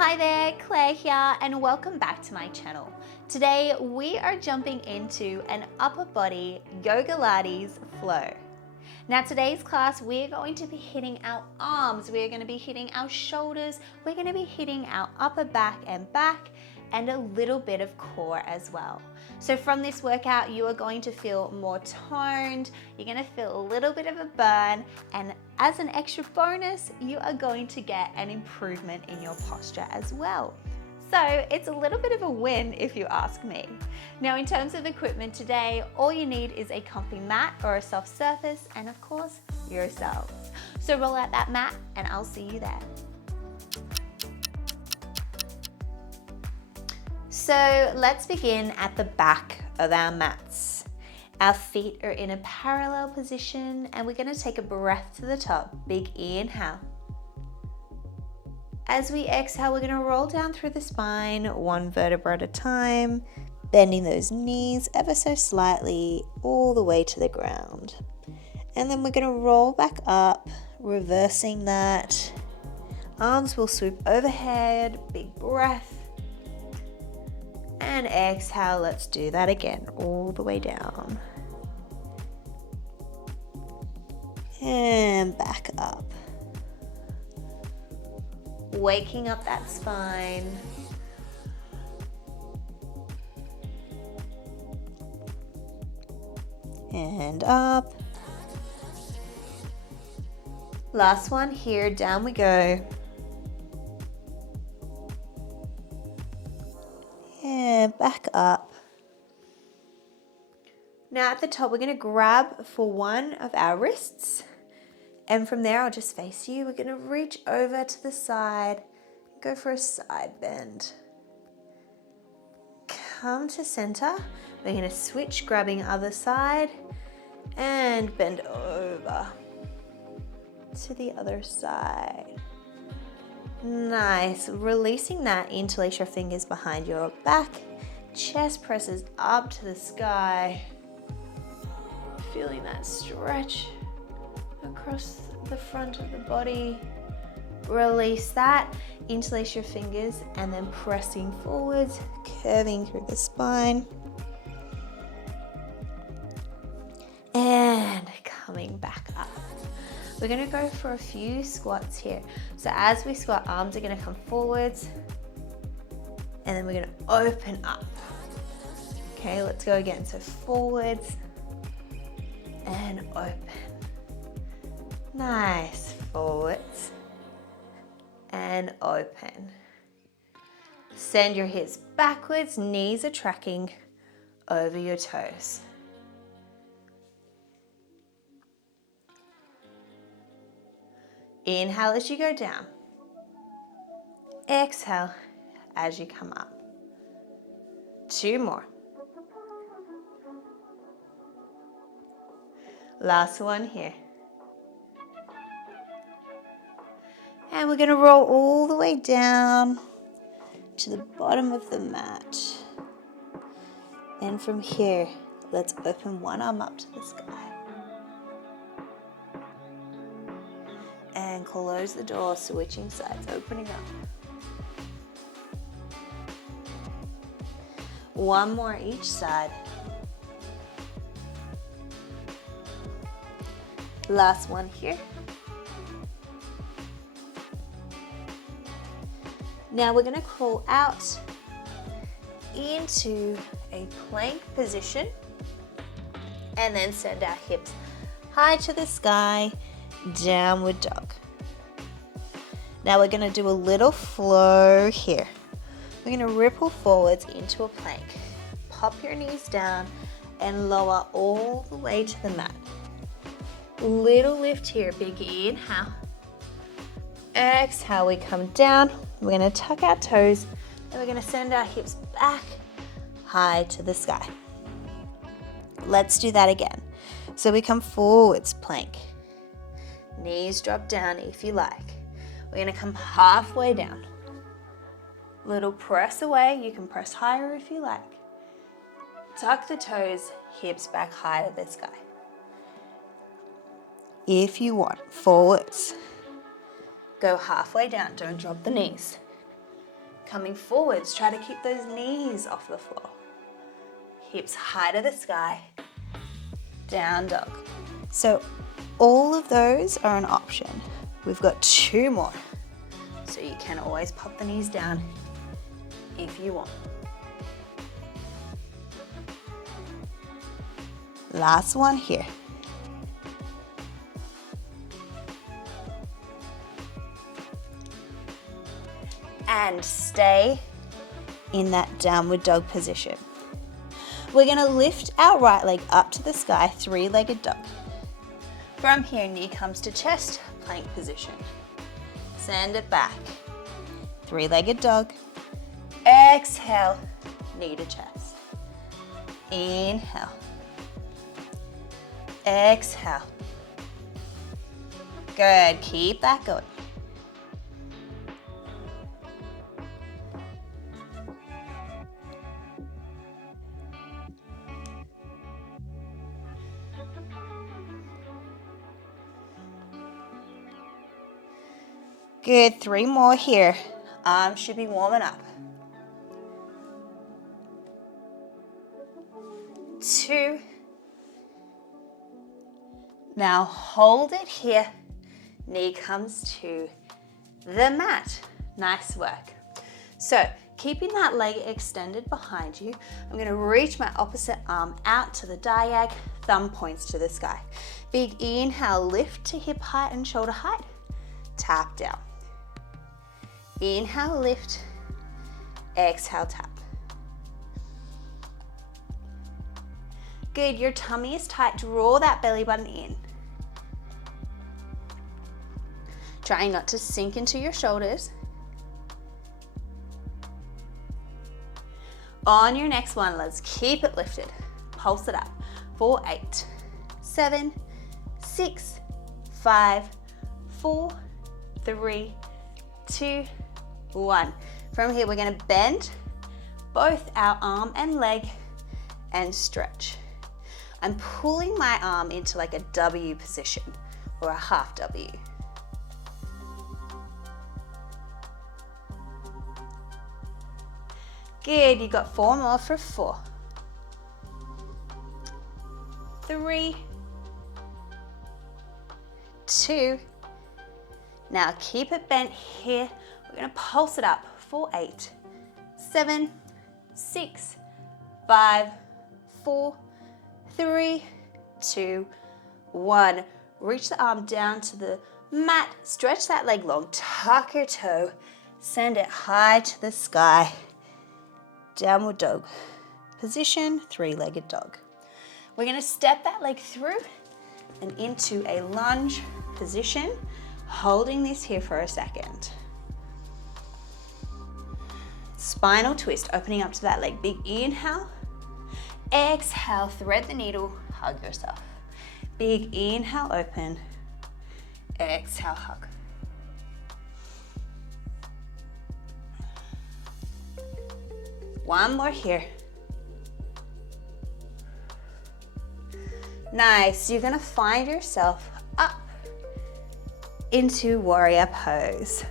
Hi there, Claire here, and welcome back to my channel. Today we are jumping into an upper body Yogalates flow. Now today's class we're going to be hitting our arms, we're going to be hitting our shoulders, we're going to be hitting our upper back and a little bit of core as well. So from this workout you are going to feel more toned, you're going to feel a little bit of a burn, and as an extra bonus you are going to get an improvement in your posture as well. So it's a little bit of a win if you ask me. Now in terms of equipment today, all you need is a comfy mat or a soft surface and of course yourselves. So roll out that mat and I'll see you there. So let's begin at the back of our mats. Our feet are in a parallel position and we're going to take a breath to the top. Big inhale. As we exhale, we're going to roll down through the spine, one vertebra at a time, bending those knees ever so slightly all the way to the ground. And then we're going to roll back up, reversing that. Arms will swoop overhead, big breath. And exhale, let's do that again, all the way down. And back up. Waking up that spine. And up. Last one here, down we go. And back up. Now at the top, we're going to grab for one of our wrists. And from there, I'll just face you. We're going to reach over to the side, go for a side bend. Come to center. We're going to switch, grabbing other side and bend over to the other side. Nice. Releasing that, interlace your fingers behind your back. Chest presses up to the sky. Feeling that stretch across the front of the body. Release that, interlace your fingers and then pressing forwards, curving through the spine. And coming back up. We're going to go for a few squats here. So as we squat, arms are going to come forwards and then we're going to open up. Okay, let's go again. So forwards and open. Nice. Forwards and open. Send your hips backwards, knees are tracking over your toes. Inhale as you go down. Exhale as you come up. Two more. Last one here. And we're going to roll all the way down to the bottom of the mat. And from here, let's open one arm up to the sky. And close the door, switching sides, opening up. One more each side. Last one here. Now we're going to crawl out into a plank position and then send our hips high to the sky, downward dog. Now we're going to do a little flow here. We're going to ripple forwards into a plank. Pop your knees down and lower all the way to the mat. Little lift here, big inhale. Exhale, we come down. We're going to tuck our toes and we're going to send our hips back high to the sky. Let's do that again. So we come forwards, plank. Knees drop down if you like. We're going to come halfway down. Little press away. You can press higher if you like. Tuck the toes, hips back high to the sky. If you want, forwards. Go halfway down, don't drop the knees. Coming forwards, try to keep those knees off the floor. Hips high to the sky. Down dog. So all of those are an option. We've got 2 more. So you can always pop the knees down if you want. Last one here. And stay in that downward dog position. We're going to lift our right leg up to the sky, 3-legged dog. From here, knee comes to chest, plank position. Send it back. 3-legged dog. Exhale, knee to chest. Inhale. Exhale. Good, keep that going. Good, 3 more here. Arms should be warming up. 2. Now hold it here. Knee comes to the mat. Nice work. So keeping that leg extended behind you, I'm going to reach my opposite arm out to the diag, thumb points to the sky. Big inhale, lift to hip height and shoulder height. Tap down. Inhale, lift. Exhale, tap. Good, your tummy is tight. Draw that belly button in. Trying not to sink into your shoulders. On your next one, let's keep it lifted. Pulse it up. 4, 8, 7, 6, 5, 4, 3, 2, 1. From here, we're going to bend both our arm and leg and stretch. I'm pulling my arm into like a W position or a half W. Good, you got 4 more for 4. 3, 2. Now keep it bent here. We're going to pulse it up. 4, 8, 7, 6, 5, 4, 3, 2, 1. Reach the arm down to the mat. Stretch that leg long. Tuck your toe. Send it high to the sky. Downward dog position, 3-legged dog. We're going to step that leg through and into a lunge position, holding this here for a second. Spinal twist, opening up to that leg. Big inhale. Exhale, thread the needle, hug yourself. Big inhale, open. Exhale, hug. One more here. Nice. You're going to find yourself up into warrior pose.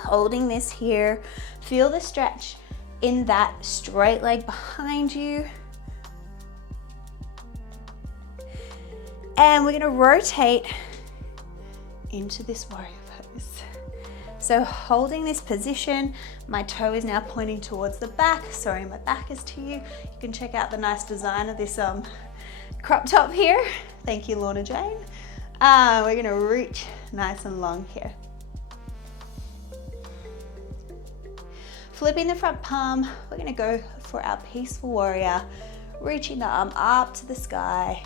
Holding this here. Feel the stretch in that straight leg behind you. And we're going to rotate into this warrior pose. So holding this position, my toe is now pointing towards the back. Sorry, my back is to you. You can check out the nice design of this crop top here. Thank you, Lorna Jane. We're going to reach nice and long here. Flipping the front palm, we're going to go for our peaceful warrior, reaching the arm up to the sky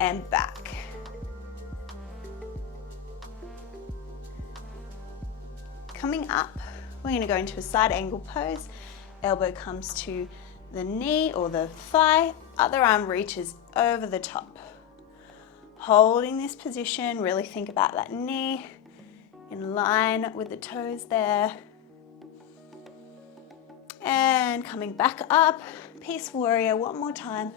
and back. Coming up, we're going to go into a side angle pose. Elbow comes to the knee or the thigh, other arm reaches over the top. Holding this position, really think about that knee in line with the toes there. And coming back up, peaceful warrior one more time.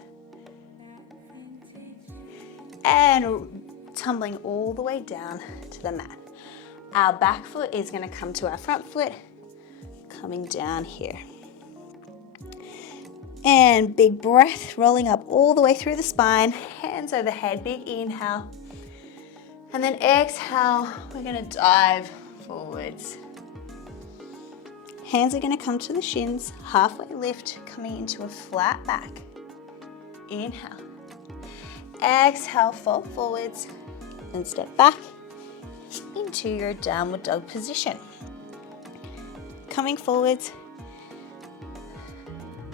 And tumbling all the way down to the mat. Our back foot is going to come to our front foot, coming down here. And big breath, rolling up all the way through the spine, hands overhead, big inhale. And then exhale, we're gonna dive forwards. Hands are gonna come to the shins, halfway lift, coming into a flat back. Inhale. Exhale, fold forwards, and step back into your downward dog position. Coming forwards,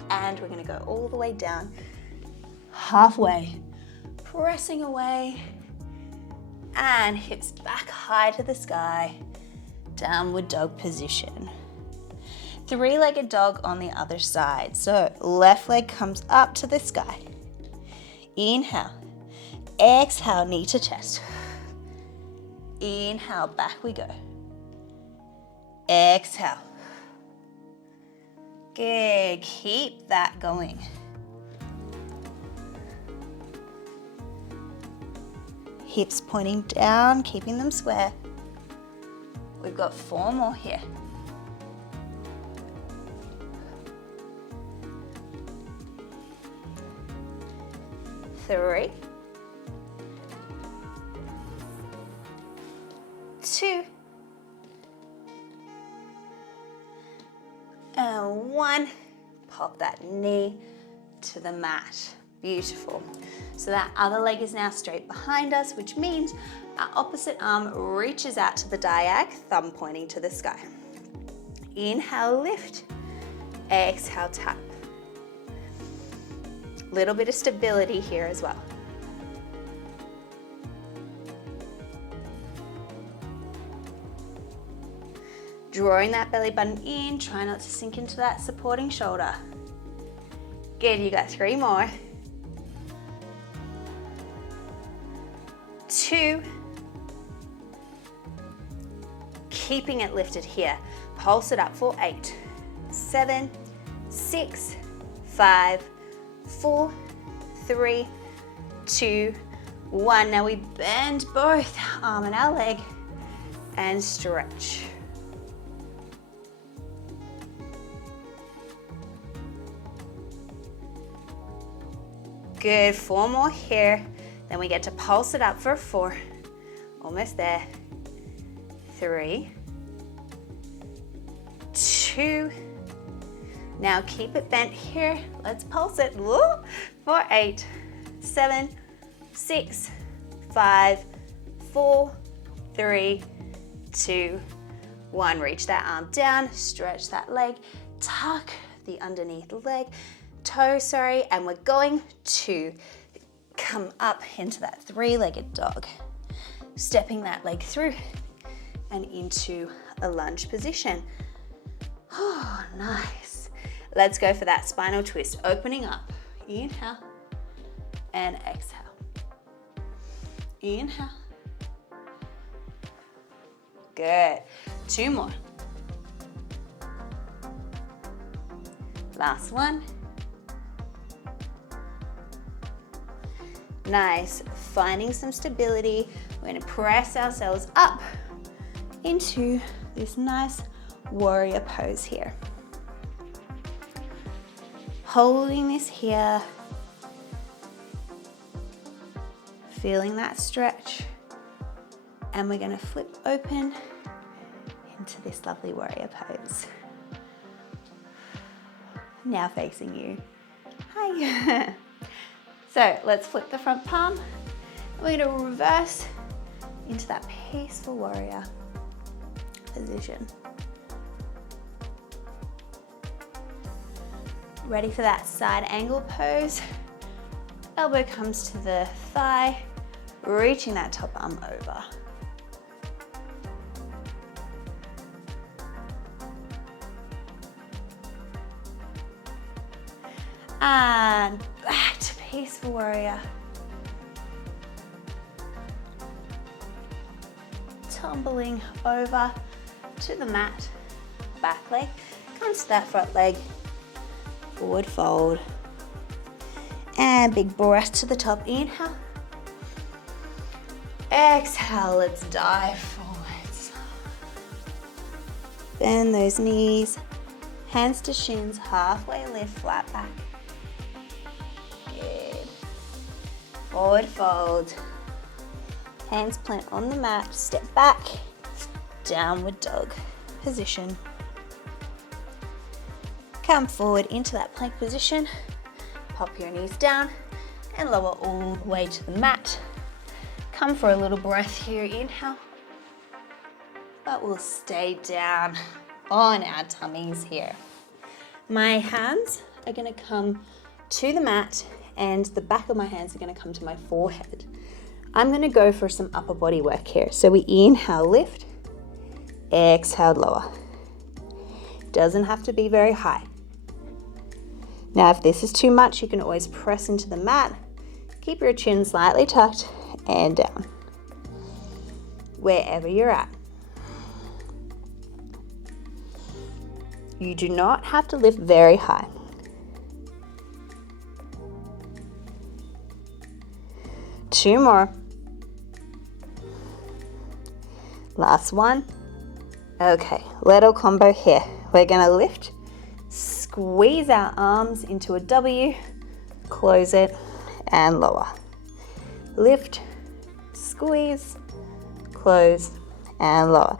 and we're gonna go all the way down, halfway, pressing away, and hips back high to the sky, downward dog position. Three-legged dog on the other side. So left leg comes up to the sky. Inhale, exhale, knee to chest. Inhale, back we go. Exhale. Good, keep that going. Hips pointing down, keeping them square. We've got 4 more here. Three, 2, and 1. Pop that knee to the mat. Beautiful. So that other leg is now straight behind us, which means our opposite arm reaches out to the diag, thumb pointing to the sky. Inhale, lift. Exhale, tap. Little bit of stability here as well. Drawing that belly button in, try not to sink into that supporting shoulder. Good, you got 3 more. 2. Keeping it lifted here. Pulse it up for 8, 7, 6, 5, 4, 3, 2, 1. Now we bend both arm and our leg and stretch. Good, 4 more here. Then we get to pulse it up for 4. Almost there. 3, 2. Now keep it bent here. Let's pulse it. Woo! For 8, 7, 6, 5, 4, 3, 2, 1. Reach that arm down, stretch that leg, tuck the underneath leg, toe, and we're going to come up into that 3-legged dog. Stepping that leg through and into a lunge position. Oh, nice. Let's go for that spinal twist. Opening up. Inhale and exhale. Inhale. Good. 2 more. Last one. Nice. Finding some stability. We're going to press ourselves up into this nice warrior pose here. Holding this here. Feeling that stretch. And we're going to flip open into this lovely warrior pose. Now facing you. Hi. So let's flip the front palm. We're going to reverse into that peaceful warrior position. Ready for that side angle pose. Elbow comes to the thigh, reaching that top arm over. And back to peaceful warrior. Tumbling over to the mat. Back leg comes to that front leg. Forward fold. And big breath to the top. Inhale. Exhale, let's dive forwards. Bend those knees. Hands to shins, halfway lift, flat back. Good. Forward fold. Hands plant on the mat, step back, downward dog position. Come forward into that plank position, pop your knees down and lower all the way to the mat. Come for a little breath here, inhale, but we'll stay down on our tummies here. My hands are going to come to the mat and the back of my hands are going to come to my forehead. I'm going to go for some upper body work here. So we inhale, lift, exhale, lower. Doesn't have to be very high. Now, if this is too much, you can always press into the mat. Keep your chin slightly tucked and down, wherever you're at. You do not have to lift very high. Two more. Last one. Okay, little combo here. We're gonna lift, squeeze our arms into a W, close it, and lower. Lift, squeeze, close, and lower.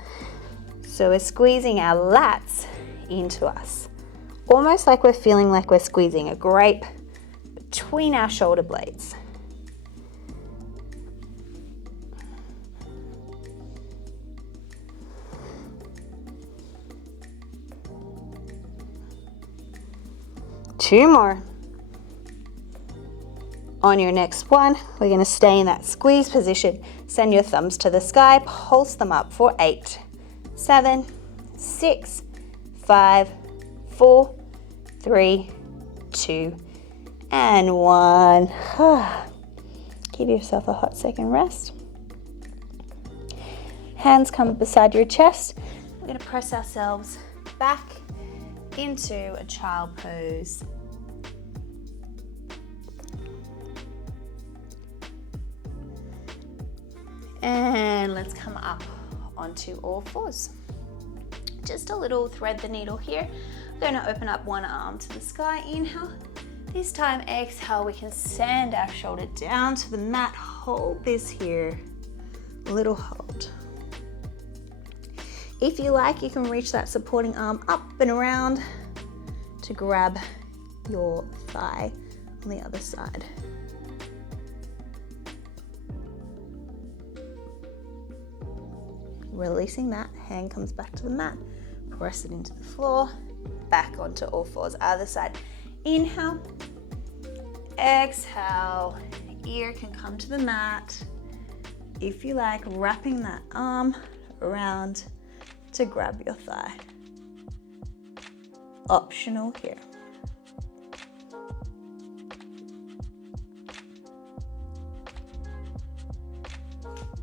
So we're squeezing our lats into us, almost like we're feeling like we're squeezing a grape between our shoulder blades. Two more. On your next one, we're going to stay in that squeeze position. Send your thumbs to the sky, pulse them up for 8, 7, 6, 5, 4, 3, 2, and 1. Give yourself a hot second rest. Hands come beside your chest. We're going to press ourselves back into a child pose. And let's come up onto all fours. Just a little thread the needle here. I'm going to open up one arm to the sky. Inhale. This time, exhale, we can send our shoulder down to the mat. Hold this here. A little hold. If you like, you can reach that supporting arm up and around to grab your thigh on the other side. Releasing that, hand comes back to the mat, press it into the floor, back onto all fours, other side. Inhale, exhale, ear can come to the mat. If you like, wrapping that arm around to grab your thigh. Optional here.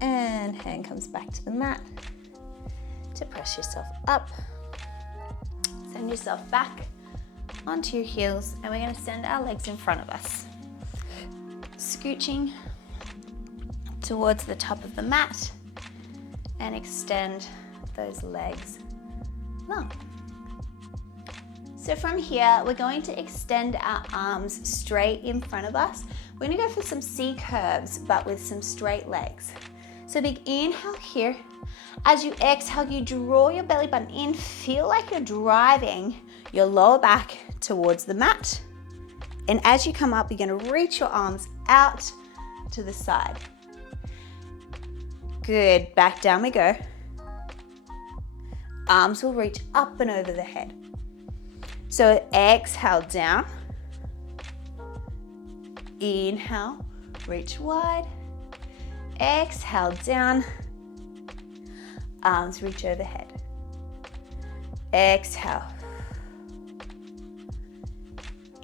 And hand comes back to the mat to press yourself up. Send yourself back onto your heels, and we're going to send our legs in front of us. Scooching towards the top of the mat and extend those legs long. So from here, we're going to extend our arms straight in front of us. We're going to go for some C curves, but with some straight legs. So big inhale here. As you exhale, you draw your belly button in. Feel like you're driving your lower back towards the mat. And as you come up, you're going to reach your arms out to the side. Good. Back down we go. Arms will reach up and over the head. So exhale down. Inhale, reach wide. Exhale down. Arms reach overhead. Exhale.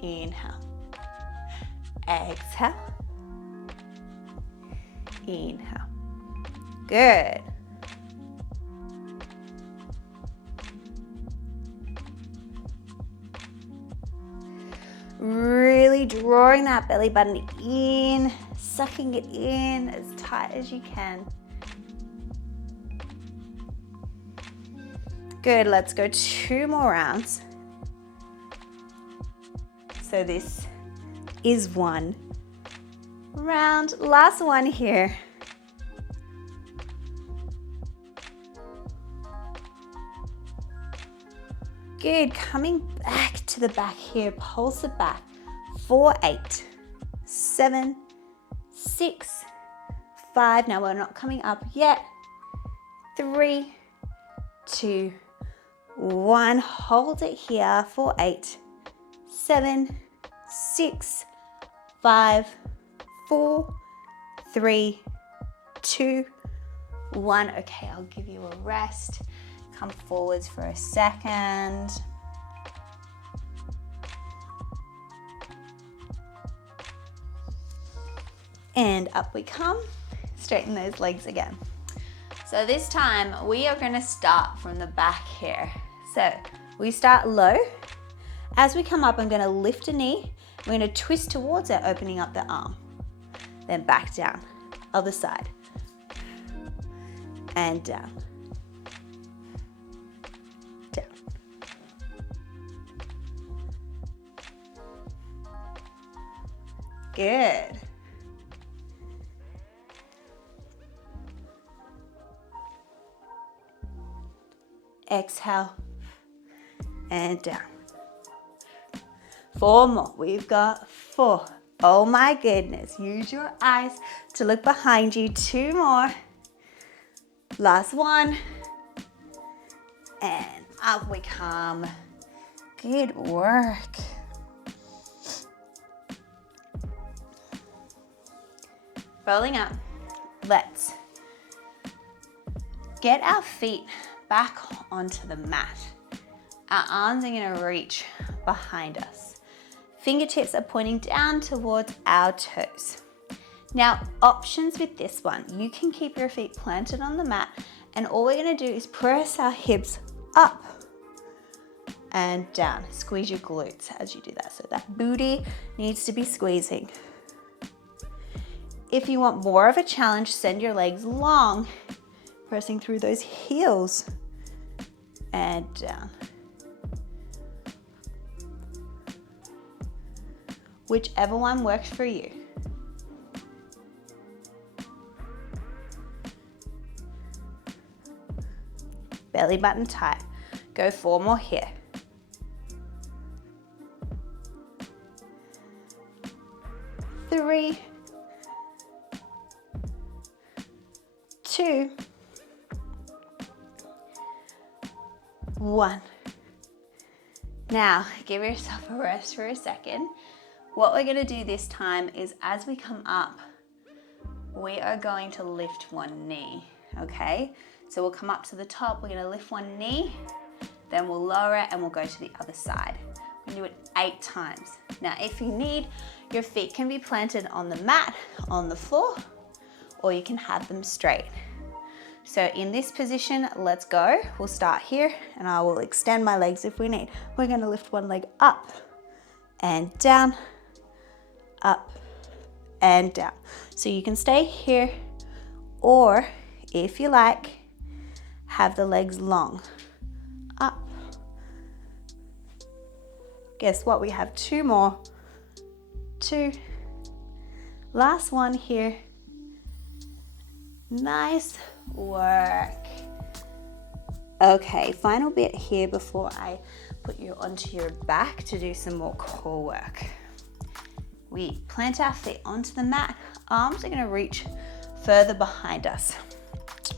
Inhale. Exhale. Inhale. Good. Really drawing that belly button in, sucking it in as tight as you can. Good, let's go 2 more rounds. So this is 1 round. Last one here. Good, coming back to the back here, pulse it back. 4, 8, 7, 6, 5. Now we're not coming up yet. 3, 2, 1. Hold it here. 4, 8, 7, 6, 5, 4, 3, 2, 1. Okay, I'll give you a rest. Come forwards for a second. And up we come. Straighten those legs again. So this time we are going to start from the back here. So we start low. As we come up, I'm going to lift a knee. We're going to twist towards it, opening up the arm. Then back down. Other side. And down. Down. Good. Exhale and down. 4 more. We've got 4. Oh my goodness. Use your eyes to look behind you. 2 more. Last one. And up we come. Good work. Rolling up. Let's get our feet back onto the mat. Our arms are going to reach behind us. Fingertips are pointing down towards our toes. Now, options with this one. You can keep your feet planted on the mat, and all we're going to do is press our hips up and down. Squeeze your glutes as you do that. So that booty needs to be squeezing. If you want more of a challenge, send your legs long, pressing through those heels and down. Whichever one works for you. Belly button tight. Go 4 more here. 3, 2, 1. Now, give yourself a rest for a second. What we're going to do this time is as we come up, we are going to lift one knee, okay? So we'll come up to the top, we're going to lift one knee, then we'll lower it and we'll go to the other side. We're going to do it 8 times. Now, if you need, your feet can be planted on the mat, on the floor, or you can have them straight. So in this position, let's go. We'll start here and I will extend my legs if we need. We're going to lift one leg up and down, up and down. So you can stay here, or if you like, have the legs long, up. Guess what? We have 2 more. 2. Last one here. Nice work. Okay, final bit here before I put you onto your back to do some more core work. We plant our feet onto the mat. Arms are going to reach further behind us.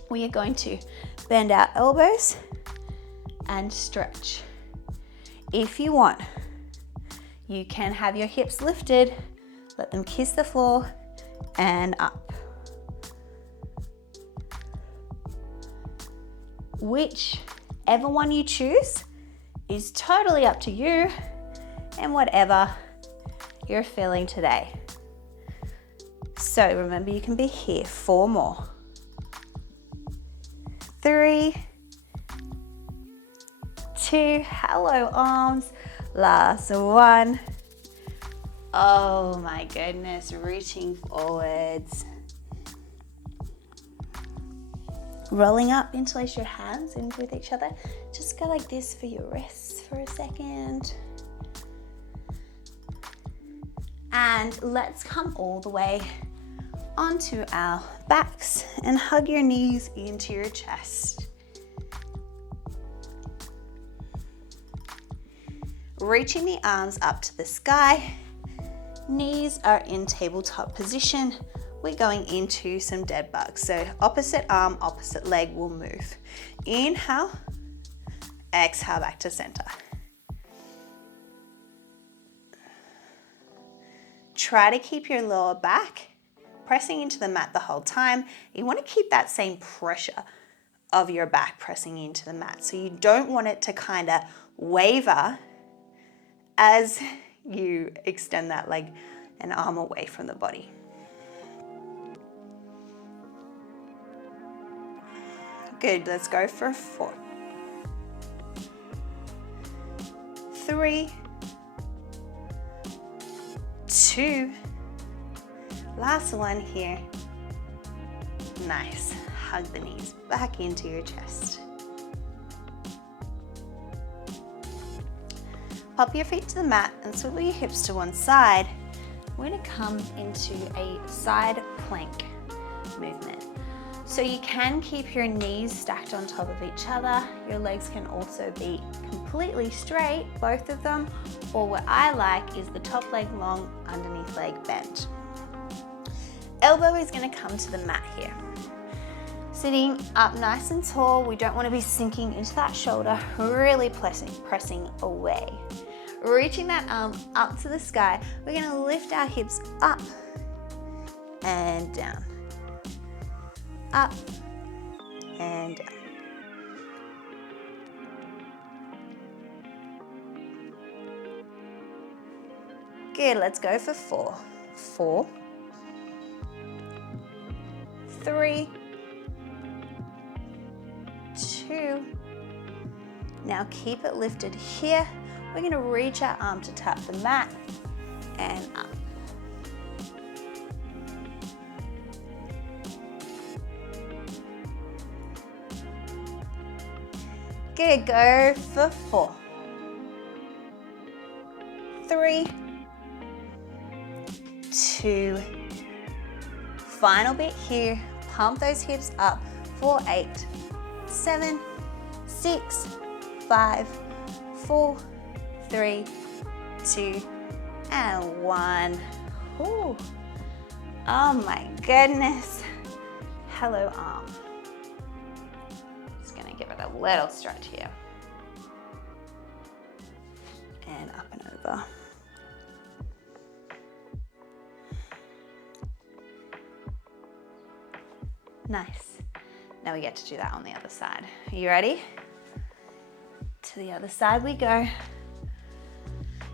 We are going to bend our elbows and stretch. If you want, you can have your hips lifted, let them kiss the floor and up. Whichever one you choose is totally up to you and whatever you're feeling today. So remember, you can be here. 4 more. 3, 2, hello arms. Last one. Oh my goodness, reaching forwards. Rolling up, interlace your hands in with each other. Just go like this for your wrists for a second. And let's come all the way onto our backs and hug your knees into your chest. Reaching the arms up to the sky, knees are in tabletop position. We're going into some dead bugs. So opposite arm, opposite leg will move. Inhale, exhale back to center. Try to keep your lower back pressing into the mat the whole time. You want to keep that same pressure of your back pressing into the mat. So you don't want it to kind of waver as you extend that leg and arm away from the body. Good, let's go for 4. 3, 2, last one here. Nice. Hug the knees back into your chest. Pop your feet to the mat and swivel your hips to one side. We're going to come into a side plank movement. So you can keep your knees stacked on top of each other. Your legs can also be completely straight, both of them, or what I like is the top leg long, underneath leg bent. Elbow is going to come to the mat here. Sitting up nice and tall, we don't want to be sinking into that shoulder, really pressing away. Reaching that arm up to the sky, we're going to lift our hips up and down. Up and down. Good, let's go for 4. 4, 3, 2. Now keep it lifted here. We're going to reach our arm to tap the mat and up. Good, go for 4. 3, 2. Final bit here. Pump those hips up for 8, 7, 6, 5, 4, 3, 2, and 1. Ooh. Oh my goodness. Hello, arm. Just gonna give it a little stretch here. And up and over. Nice. Now we get to do that on the other side. Are you ready? To the other side we go.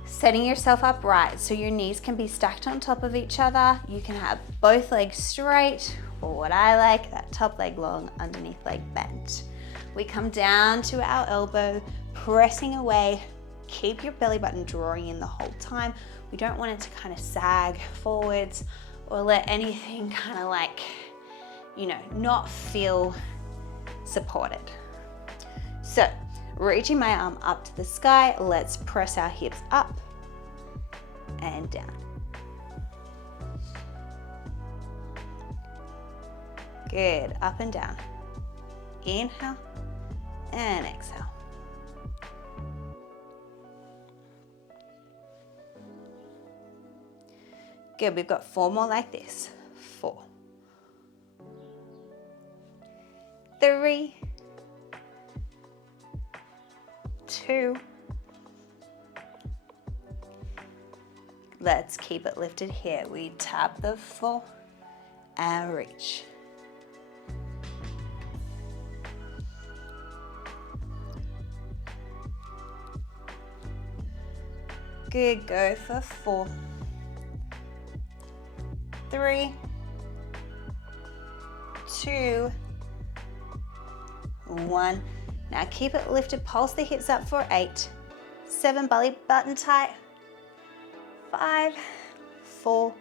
Setting yourself up right so your knees can be stacked on top of each other. You can have both legs straight, or what I like, that top leg long, underneath leg bent. We come down to our elbow, pressing away. Keep your belly button drawing in the whole time. We don't want it to kind of sag forwards or let anything kind of like, not feel supported. So, reaching my arm up to the sky, let's press our hips up and down. Good, up and down. Inhale and exhale. Good, we've got 4 more like this. 4, 3, 2. Let's keep it lifted here. We tap the floor and reach. Good, go for 4, 3, 2, 1. Now keep it lifted, pulse the hips up for 8, 7, belly button tight, 5, 4,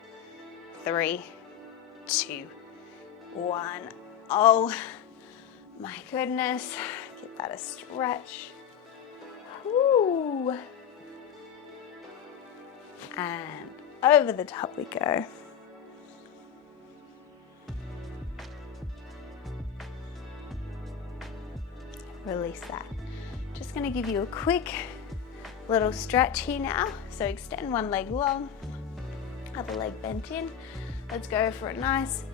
3, 2, 1. Oh my goodness, give that a stretch. Woo. And over the top we go. Release that. Just going to give you a quick little stretch here now. So extend one leg long, other leg bent in. Let's go for a nice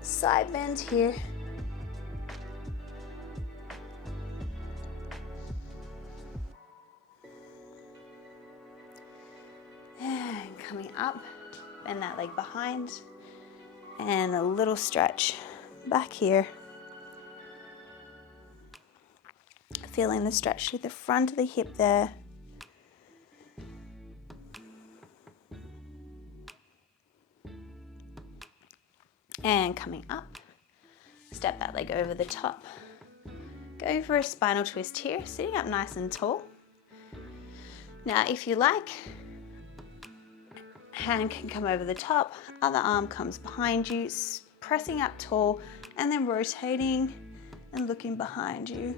side bend here. And coming up, bend that leg behind, and a little stretch back here. Feeling the stretch through the front of the hip there. And coming up, step that leg over the top. Go for a spinal twist here, sitting up nice and tall. Now, if you like, hand can come over the top, other arm comes behind you, pressing up tall, and then rotating and looking behind you.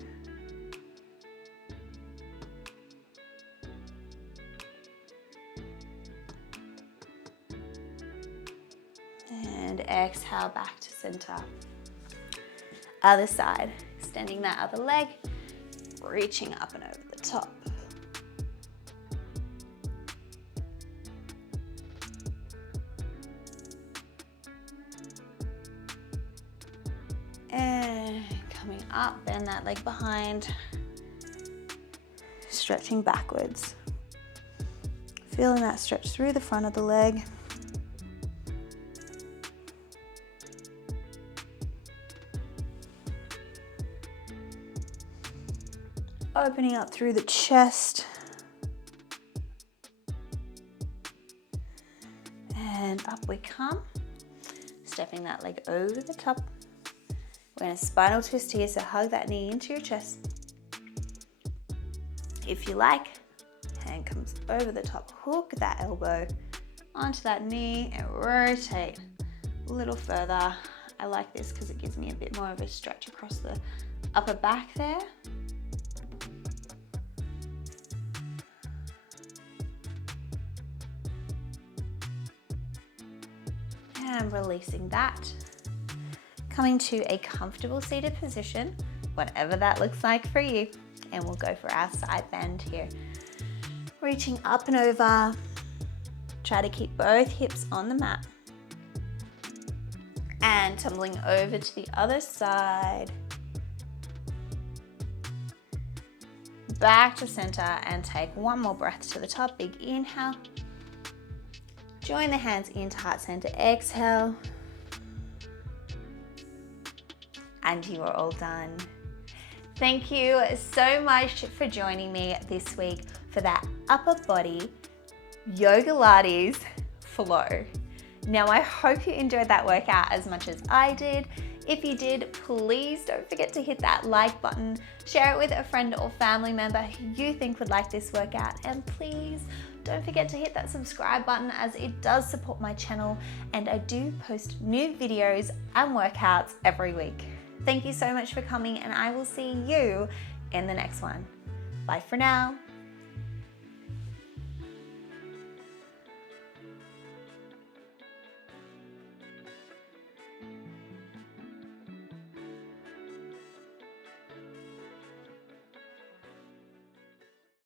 And exhale back to center. Other side, extending that other leg, reaching up and over the top. And coming up, bend that leg behind, stretching backwards. Feeling that stretch through the front of the leg. Opening up through the chest. And up we come. Stepping that leg over the top. We're in a spinal twist here, so hug that knee into your chest. If you like, hand comes over the top, hook that elbow onto that knee and rotate a little further. I like this because it gives me a bit more of a stretch across the upper back there. And releasing that. Coming to a comfortable seated position, whatever that looks like for you. And we'll go for our side bend here. Reaching up and over. Try to keep both hips on the mat. And tumbling over to the other side. Back to center and take one more breath to the top. Big inhale. Join the hands into heart center. Exhale. And you are all done. Thank you so much for joining me this week for that upper body Yogalates flow. Now, I hope you enjoyed that workout as much as I did. If you did, please don't forget to hit that like button, share it with a friend or family member who you think would like this workout, and please don't forget to hit that subscribe button as it does support my channel, and I do post new videos and workouts every week. Thank you so much for coming, and I will see you in the next one. Bye for now.